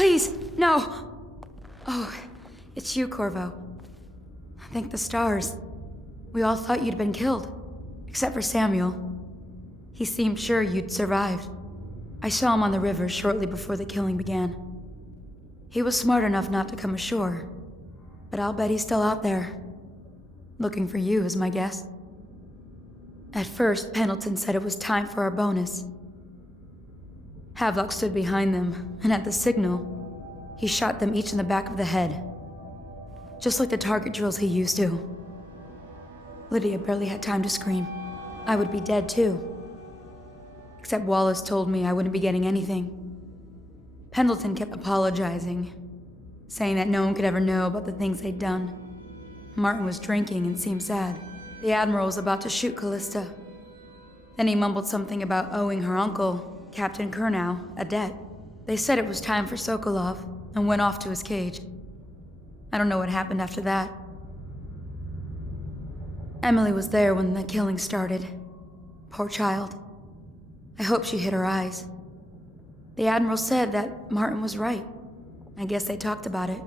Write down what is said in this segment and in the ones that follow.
Please, no! Oh, it's you, Corvo. Thank the stars. We all thought you'd been killed. Except for Samuel. He seemed sure you'd survived. I saw him on the river shortly before the killing began. He was smart enough not to come ashore. But I'll bet he's still out there. Looking for you is my guess. At first, Pendleton said it was time for our bonus. Havelock stood behind them, and at the signal, he shot them each in the back of the head. Just like the target drills he used to. Lydia barely had time to scream. I would be dead too. Except Wallace told me I wouldn't be getting anything. Pendleton kept apologizing, saying that no one could ever know about the things they'd done. Martin was drinking and seemed sad. The Admiral was about to shoot Callista. Then he mumbled something about owing her uncle, Captain Kurnow, a debt. They said it was time for Sokolov, and went off to his cage. I don't know what happened after that. Emily was there when the killing started. Poor child. I hope she hid her eyes. The Admiral said that Martin was right. I guess they talked about it.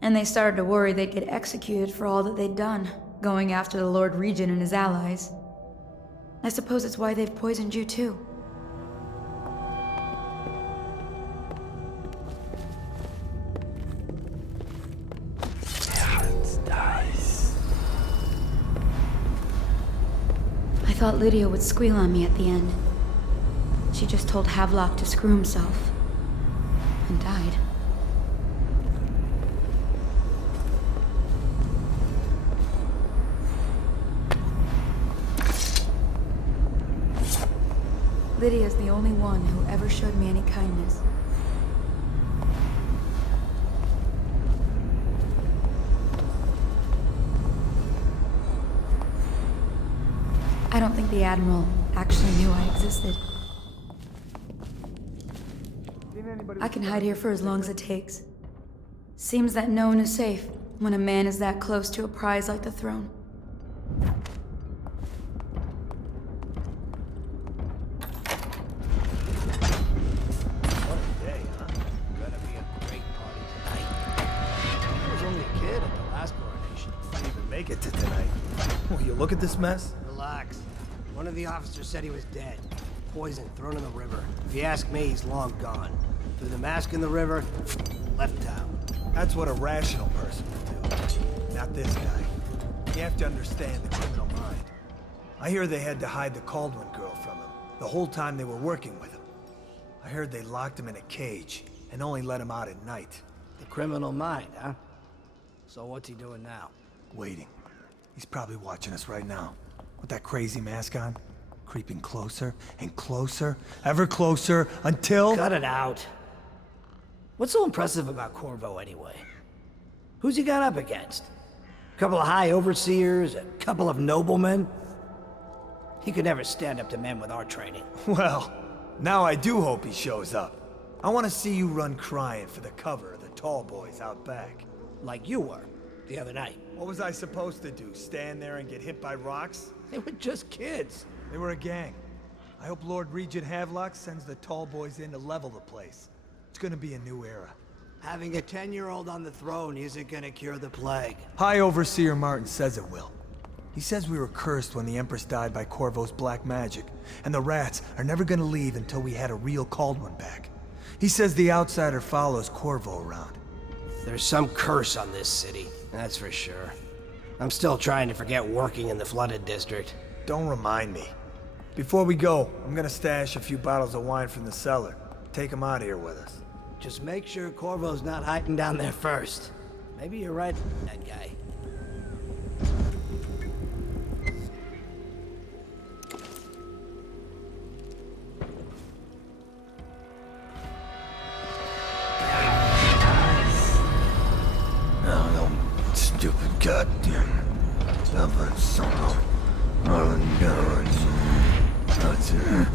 And they started to worry they'd get executed for all that they'd done, going after the Lord Regent and his allies. I suppose it's why they've poisoned you too. I thought Lydia would squeal on me at the end. She just told Havelock to screw himself. And died. Lydia's the only one who ever showed me any kindness. I don't think the Admiral actually knew I existed. I can hide here for as long as it takes. Seems that no one is safe when a man is that close to a prize like the throne. What a day, huh? Gonna be a great party tonight. I was only a kid at the last coronation. Didn't even make it to tonight. Will you look at this mess? Relax. One of the officers said he was dead. Poison thrown in the river. If you ask me, he's long gone. Threw the mask in the river, left town. That's what a rational person would do. Not this guy. You have to understand the criminal mind. I hear they had to hide the Caldwell girl from him, the whole time they were working with him. I heard they locked him in a cage, and only let him out at night. The criminal mind, huh? So what's he doing now? Waiting. He's probably watching us right now. With that crazy mask on. Creeping closer and closer, ever closer, until... Cut it out. What's so impressive about Corvo, anyway? Who's he got up against? A couple of high overseers, a couple of noblemen? He could never stand up to men with our training. Well, now I do hope he shows up. I want to see you run crying for the cover of the tallboys out back. Like you were, the other night. What was I supposed to do, stand there and get hit by rocks? They were just kids. They were a gang. I hope Lord Regent Havelock sends the tallboys in to level the place. It's gonna be a new era. Having a 10-year-old on the throne isn't gonna cure the plague. High Overseer Martin says it will. He says we were cursed when the Empress died by Corvo's black magic, and the rats are never gonna leave until we had a real Caldwell back. He says the outsider follows Corvo around. There's some curse on this city, that's for sure. I'm still trying to forget working in the flooded district. Don't remind me. Before we go, I'm gonna stash a few bottles of wine from the cellar. Take them out of here with us. Just make sure Corvo's not hiding down there first. Maybe you're right, that guy. No, stupid goddamn. Solo. That's it.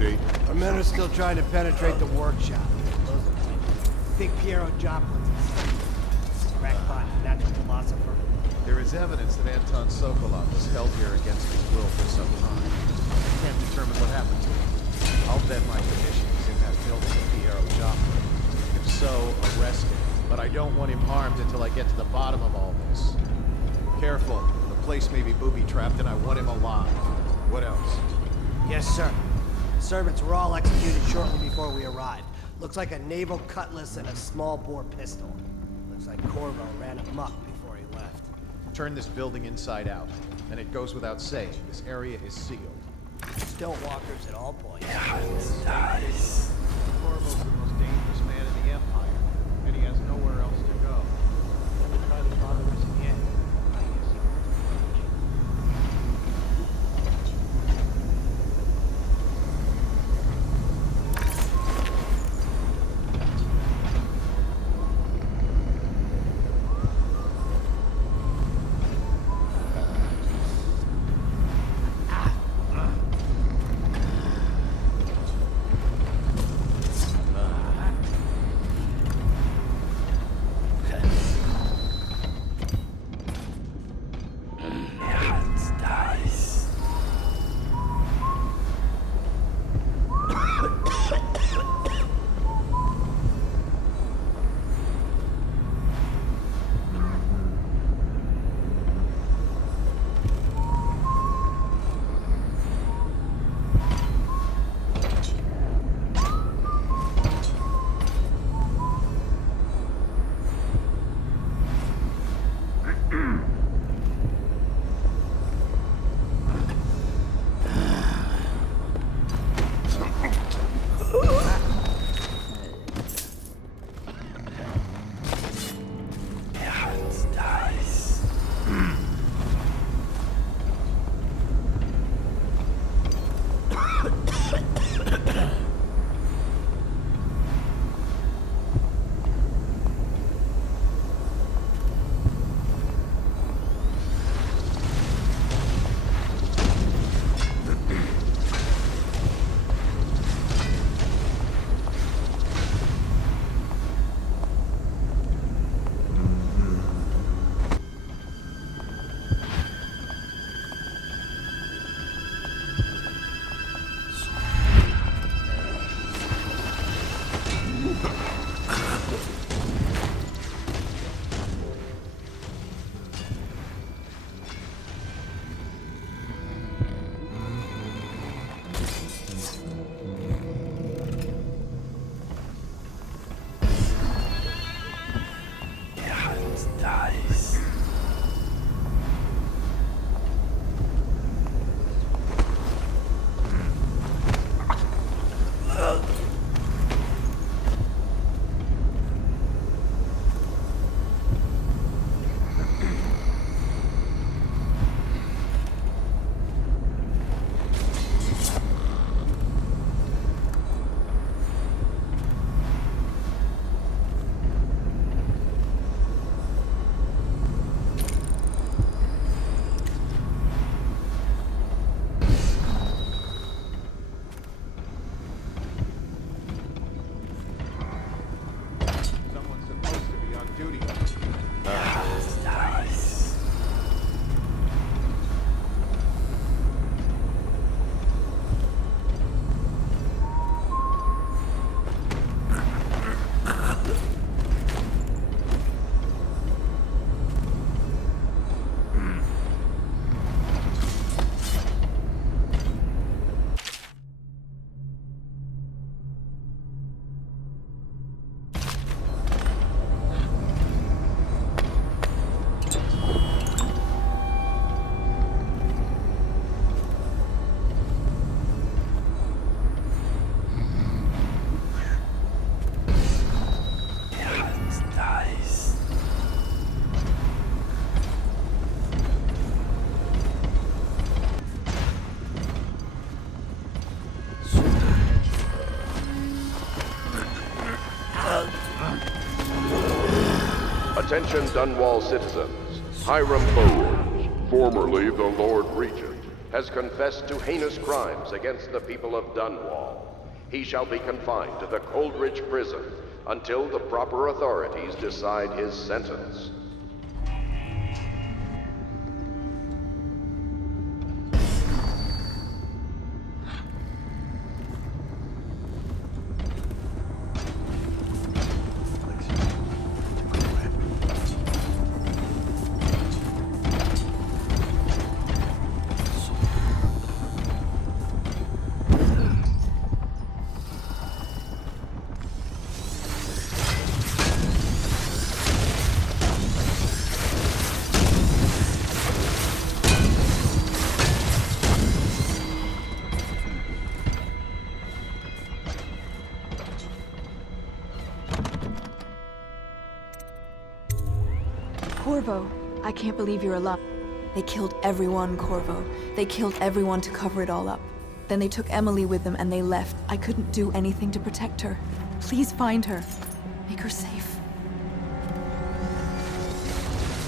date? Our men are still trying to penetrate the workshop. Those are Big Piero Joplin's inside. Crackpot, natural philosopher. There is evidence that Anton Sokolov was held here against his will for some time. I can't determine what happened to him. I'll bet my commission is in that building with Piero Joplin. If so, arrest him. But I don't want him harmed until I get to the bottom of all this. Careful. The place may be booby-trapped and I want him alive. What else? Yes, sir. The servants were all executed shortly before we arrived. Looks like a naval cutlass and a small-bore pistol. Looks like Corvo ran amok before he left. Turn this building inside out. And it goes without saying, this area is sealed. Stonewalkers at all points. Nice. Corvo's the most dangerous man in the Empire, and he has nowhere else to go. Never try to bother us again. I guess he Attention Dunwall citizens. Hiram Burrows, formerly the Lord Regent, has confessed to heinous crimes against the people of Dunwall. He shall be confined to the Coldridge prison until the proper authorities decide his sentence. Corvo, I can't believe you're alive. They killed everyone, Corvo. They killed everyone to cover it all up. Then they took Emily with them and they left. I couldn't do anything to protect her. Please find her. Make her safe.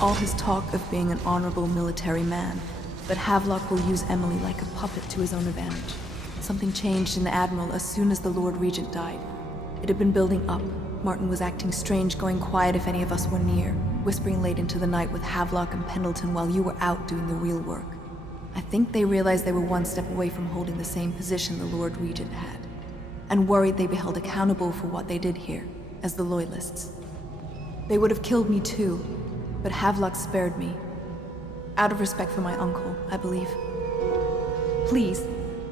All his talk of being an honorable military man, but Havelock will use Emily like a puppet to his own advantage. Something changed in the Admiral as soon as the Lord Regent died. It had been building up. Martin was acting strange, going quiet if any of us were near, whispering late into the night with Havelock and Pendleton while you were out doing the real work. I think they realized they were one step away from holding the same position the Lord Regent had, and worried they'd be held accountable for what they did here, as the Loyalists. They would have killed me too, but Havelock spared me. Out of respect for my uncle, I believe. Please,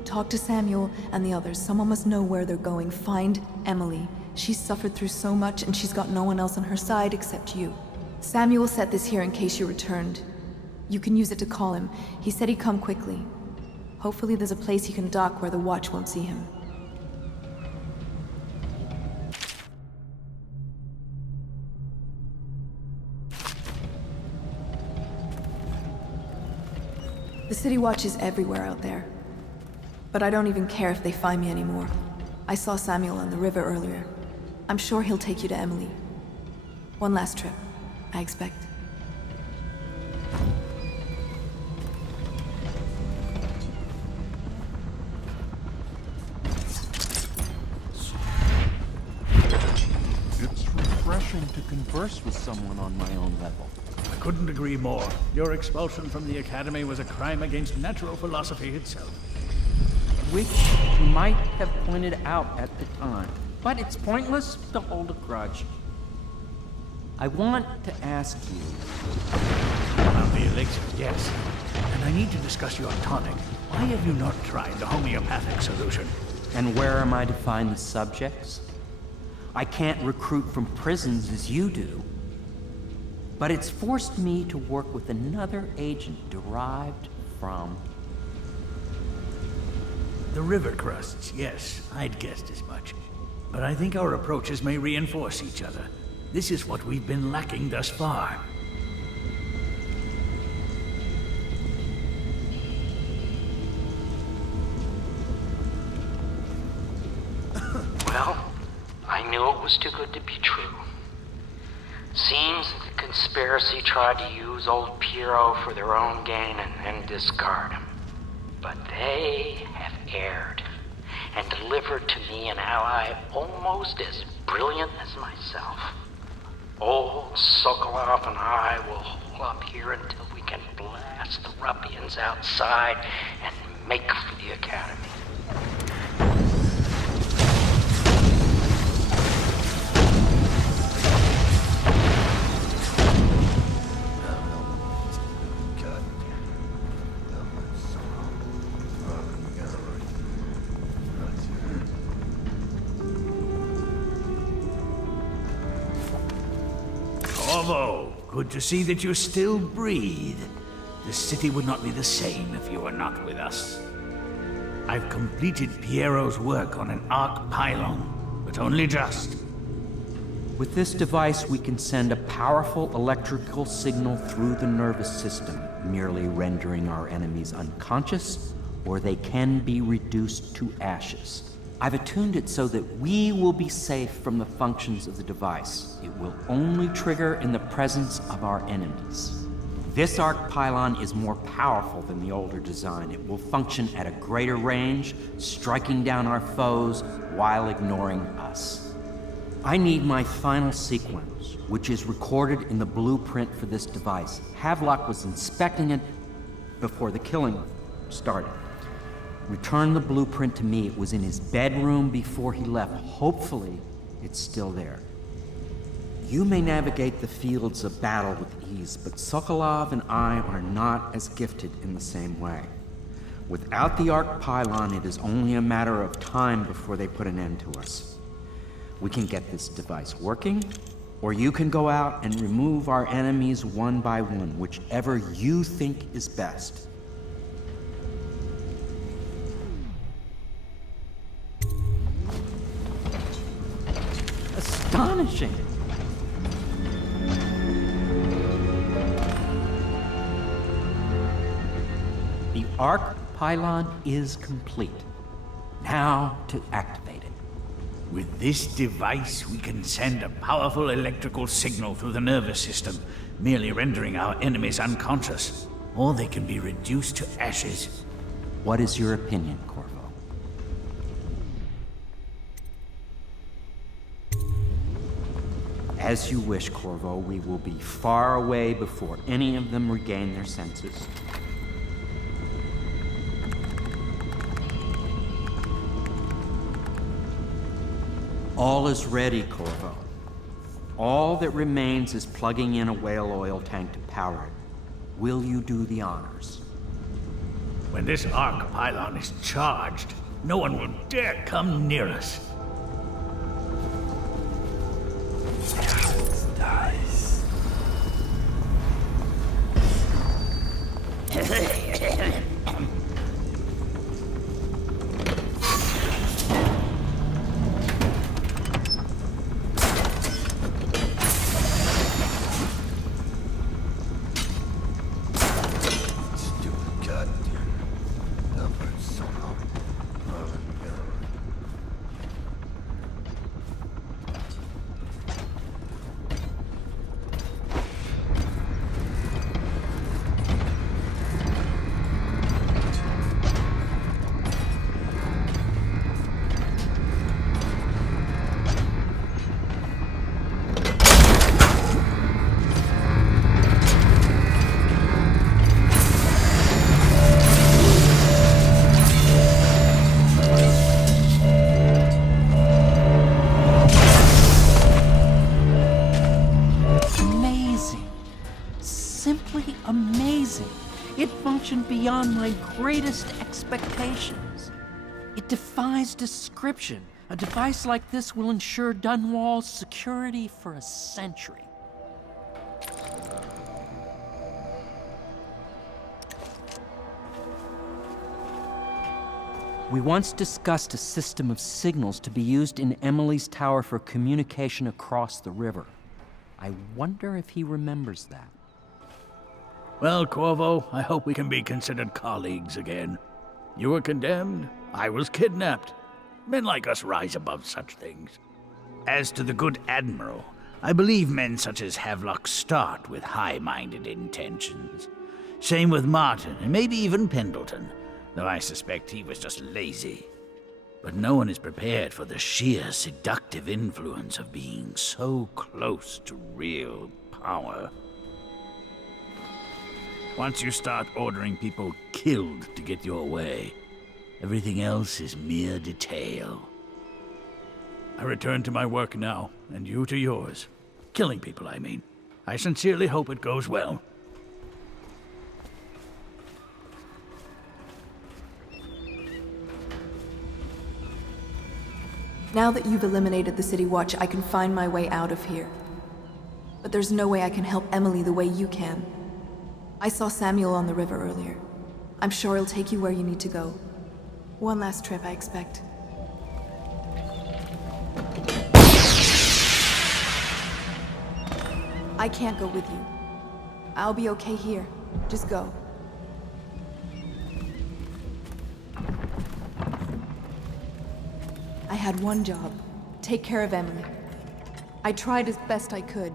talk to Samuel and the others. Someone must know where they're going. Find Emily. She's suffered through so much and she's got no one else on her side except you. Samuel set this here in case you returned. You can use it to call him. He said he'd come quickly. Hopefully there's a place he can dock where the watch won't see him. The City Watch is everywhere out there. But I don't even care if they find me anymore. I saw Samuel on the river earlier. I'm sure he'll take you to Emily. One last trip, I expect. It's refreshing to converse with someone on my own level. I couldn't agree more. Your expulsion from the Academy was a crime against natural philosophy itself. Which you might have pointed out at the time. But it's pointless to hold a grudge. I want to ask you... About the elixir, yes. And I need to discuss your tonic. Why have you not tried the homeopathic solution? And where am I to find the subjects? I can't recruit from prisons as you do. But it's forced me to work with another agent derived from... The river crusts, yes. I'd guessed as much. But I think our approaches may reinforce each other. This is what we've been lacking thus far. Well, I knew it was too good to be true. Seems the conspiracy tried to use old Piero for their own gain and discard him. But they have erred and delivered to me an ally almost as brilliant as myself. Old Sokolov and I will hole up here until we can blast the ruffians outside and make for the Academy. Corvo, good to see that you still breathe. The city would not be the same if you were not with us. I've completed Piero's work on an arc pylon, but only just. With this device, we can send a powerful electrical signal through the nervous system, merely rendering our enemies unconscious, or they can be reduced to ashes. I've attuned it so that we will be safe from the functions of the device. It will only trigger in the presence of our enemies. This arc pylon is more powerful than the older design. It will function at a greater range, striking down our foes while ignoring us. I need my final sequence, which is recorded in the blueprint for this device. Havelock was inspecting it before the killing started. Return the blueprint to me. It was in his bedroom before he left. Hopefully, it's still there. You may navigate the fields of battle with ease, but Sokolov and I are not as gifted in the same way. Without the arc pylon, it is only a matter of time before they put an end to us. We can get this device working, or you can go out and remove our enemies one by one, whichever you think is best. Astonishing! The arc pylon is complete. Now to activate it. With this device, we can send a powerful electrical signal through the nervous system, merely rendering our enemies unconscious, or they can be reduced to ashes. What is your opinion, Corvo? As you wish, Corvo. We will be far away before any of them regain their senses. All is ready, Corvo. All that remains is plugging in a whale oil tank to power it. Will you do the honors? When this arc pylon is charged, no one will dare come near us. Nice. Beyond my greatest expectations. It defies description. A device like this will ensure Dunwall's security for a century. We once discussed a system of signals to be used in Emily's tower for communication across the river. I wonder if he remembers that. Well, Corvo, I hope we can be considered colleagues again. You were condemned, I was kidnapped. Men like us rise above such things. As to the good Admiral, I believe men such as Havelock start with high-minded intentions. Same with Martin, and maybe even Pendleton, though I suspect he was just lazy. But no one is prepared for the sheer seductive influence of being so close to real power. Once you start ordering people killed to get your way, everything else is mere detail. I return to my work now, and you to yours. Killing people, I mean. I sincerely hope it goes well. Now that you've eliminated the City Watch, I can find my way out of here. But there's no way I can help Emily the way you can. I saw Samuel on the river earlier. I'm sure he'll take you where you need to go. One last trip, I expect. I can't go with you. I'll be okay here. Just go. I had one job. Take care of Emily. I tried as best I could.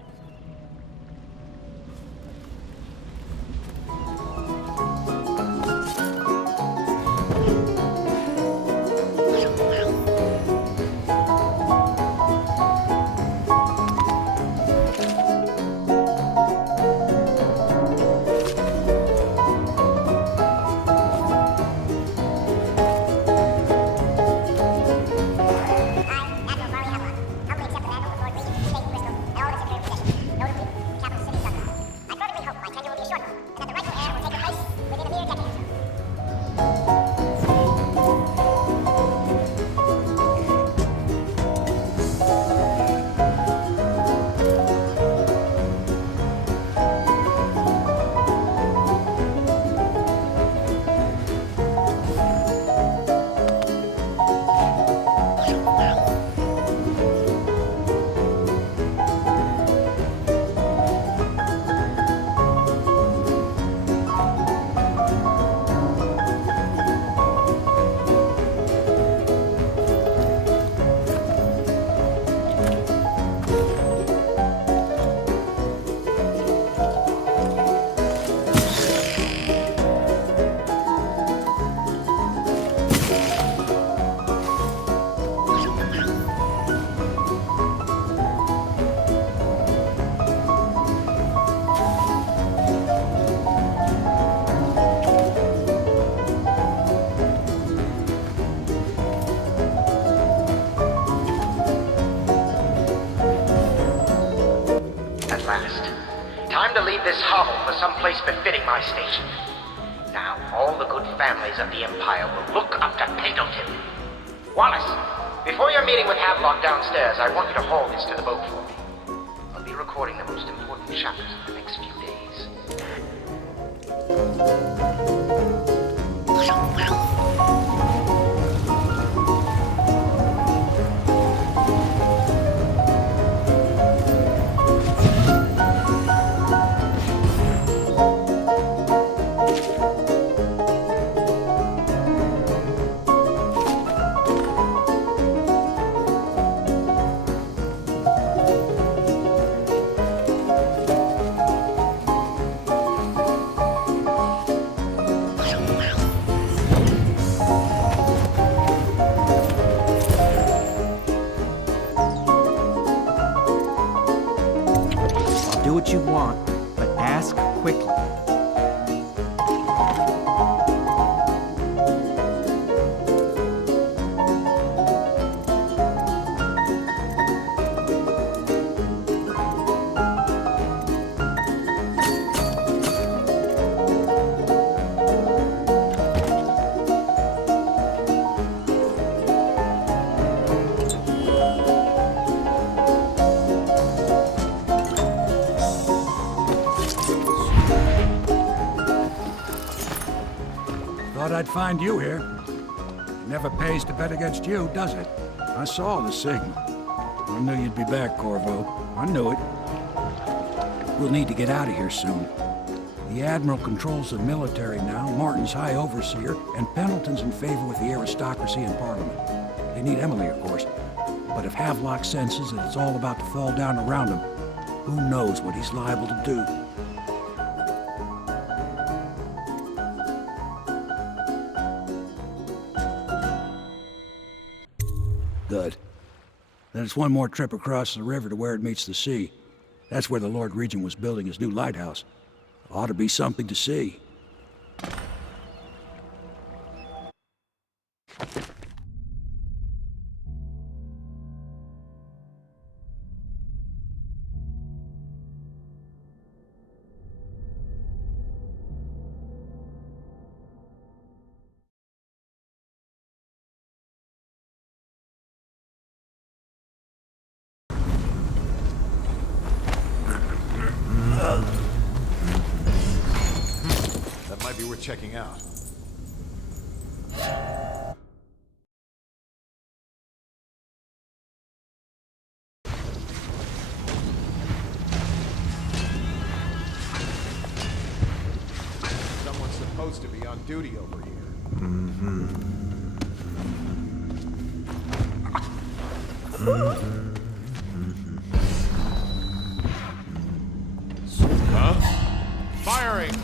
Time to leave this hovel for some place befitting my station. Now, all the good families of the Empire will look up to Pendleton. Wallace, before your meeting with Havelock downstairs, I want you to haul this to the boat for me. I'll be recording the most important chapters in the next few days. Do what you want, but ask quickly. Thought I'd find you here. It never pays to bet against you, does it? I saw the signal. I knew you'd be back, Corvo. I knew it. We'll need to get out of here soon. The Admiral controls the military now, Martin's High Overseer, and Pendleton's in favor with the aristocracy and Parliament. They need Emily, of course. But if Havelock senses that it's all about to fall down around him, who knows what he's liable to do? Good. Then it's one more trip across the river to where it meets the sea. That's where the Lord Regent was building his new lighthouse. Ought to be something to see. That might be worth checking out. Someone's supposed to be on duty over here. Huh? Firing!